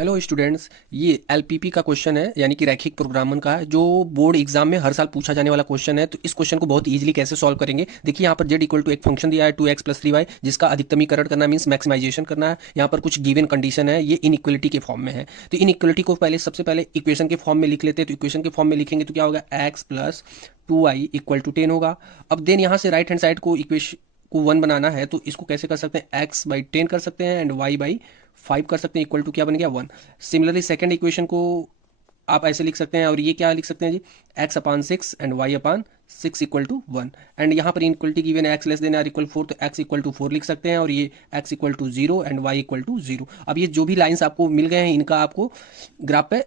Hello students, ये LPP का question है यानी कि रैखिक प्रोग्रामन का है जो बोर्ड एग्जाम में हर साल पूछा जाने वाला क्वेश्चन है। तो इस क्वेश्चन को बहुत इजीली कैसे सॉल्व करेंगे, देखिए यहाँ पर z इक्वल टू एक फंक्शन दिया है 2x+3y जिसका अधिकतमीकरण करना मीन्स मैक्सिमाइजेशन करना है। यहाँ पर कुछ गिवन कंडीशन है, ये इनइक्वलिटी के फॉर्म में है। तो इनइक्वलिटी को सबसे पहले इक्वेशन के फॉर्म में लिख लेते हैं। तो इक्वेशन के फॉर्म में लिखेंगे तो क्या होगा, x+2y इक्वल टू 10 होगा। अब देन यहाँ से राइट हैंड साइड को इक्वेशन को 1 बनाना है तो इसको कैसे कर सकते हैं, x/10 कर सकते हैं एंड y/5 कर सकते हैं, इक्वल टू क्या बन गया 1। सिमिलरली सेकंड इक्वेशन को आप ऐसे लिख सकते हैं और ये क्या लिख सकते हैं जी, x/6 and y/6 equal to 1। And यहाँ पर इनक्वलिटी गिवन है x<= 4 तो x इक्वल टू 4 लिख सकते हैं और ये x equal to 0 and y equal to 0। अब ये जो भी लाइन्स आपको मिल गए हैं इनका आपको ग्राफ पे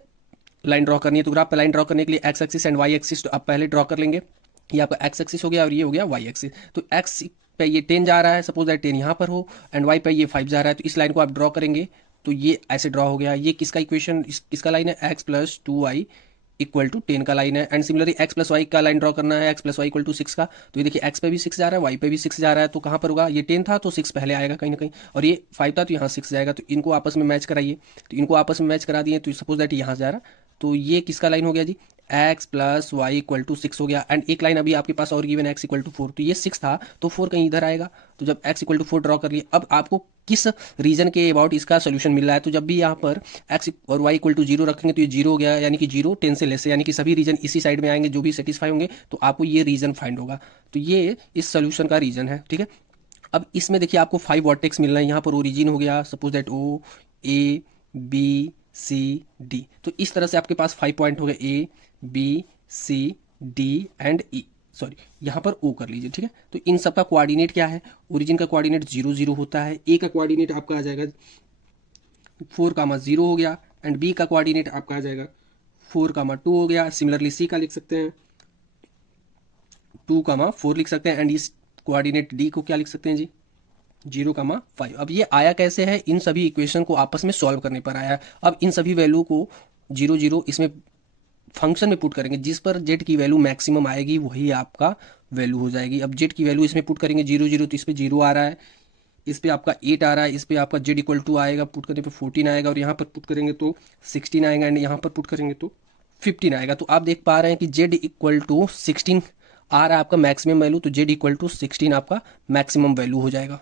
लाइन ड्रॉ करनी है। तो ग्राफ पे लाइन ड्रॉ करने के लिए x axis and y axis तो आप पहले ड्रॉ कर लेंगे। ये आपका x एक्सिस हो गया और ये हो गया y एक्सिस। तो x पे ये 10 जा रहा है, सपोज दैट 10 यहाँ पर हो, एंड y पे ये 5 जा रहा है। तो इस लाइन को आप ड्रॉ करेंगे तो ये ऐसे ड्रॉ हो गया। ये किसका इक्वेशन, किसका लाइन है, x+2y इक्वल टू 10 का लाइन है। एंड सिमिलरली x+y का लाइन ड्रॉ करना है, x+y इक्वल टू 6 का। तो ये देखिए x पे भी 6 जा रहा है, y पे भी 6 जा रहा है। तो कहाँ पर होगा, ये 10 था तो 6 पहले आएगा कहीं ना कहीं, और ये 5 था तो यहाँ 6 जाएगा। तो इनको आपस में मैच कराइए। तो इनको आपस में मैच करा दिए तो सपोज दैट यहाँ जा रहा, तो ये किसका लाइन हो गया जी, x+y इक्वल टू 6 हो गया। एंड एक लाइन अभी आपके पास और गिवन x इक्वल टू 4, तो ये 6 था तो 4 कहीं इधर आएगा। तो जब x इक्वल टू 4 ड्रॉ कर लिए, अब आपको किस रीजन के अबाउट इसका सोल्यूशन मिल रहा है। तो जब भी यहाँ पर x और y इक्वल टू 0 रखेंगे तो ये 0 हो गया, यानी कि 0 10 से लेस है, यानी कि सभी रीजन इसी साइड में आएंगे जो भी सेटिस्फाई होंगे। तो आपको ये रीजन फाइंड होगा। तो ये इस सोल्यूशन का रीजन है, ठीक है। अब इसमें देखिए आपको 5 वर्टेक्स मिल रहे हैं। यहाँ पर ओरिजिन हो गया suppose that O A B C D। तो इस तरह से आपके पास 5 पॉइंट हो गए A B C D and E, sorry यहाँ पर O कर लीजिए, ठीक है। तो इन सब का कोऑर्डिनेट क्या है, ओरिजिन का कोऑर्डिनेट 0 0 होता है, A का कोऑर्डिनेट आपका आ जाएगा 4,0 हो गया, एंड B का कोऑर्डिनेट आपका आ जाएगा 4,2 हो गया। सिमिलरली C का लिख सकते हैं 2,4 लिख सकते हैं, एंड इस कोऑर्डिनेट D को क्या लिख सकते हैं जी, 0,5। अब ये आया कैसे है, इन सभी इक्वेशन को आपस में सॉल्व करने पर आया है। अब इन सभी वैल्यू को 0 0 इसमें फंक्शन में पुट करेंगे, जिस पर z की वैल्यू मैक्सिमम आएगी वही आपका वैल्यू हो जाएगी। अब z की वैल्यू इसमें पुट करेंगे 0 0 तो इस पर 0 आ रहा है, इस पर आपका 8 आ रहा है, इस पर आपका z इक्वल टू आएगा, पुट करने पे 14 आएगा, और यहाँ पर पुट करेंगे तो 16 आएगा, एंड यहाँ पर पुट करेंगे तो 15 आएगा। तो आप देख पा रहे हैं कि z इक्वल टू 16 आ रहा है आपका मैक्सिमम वैल्यू, तो z इक्वल टू 16 आपका मैक्सिमम वैल्यू हो जाएगा।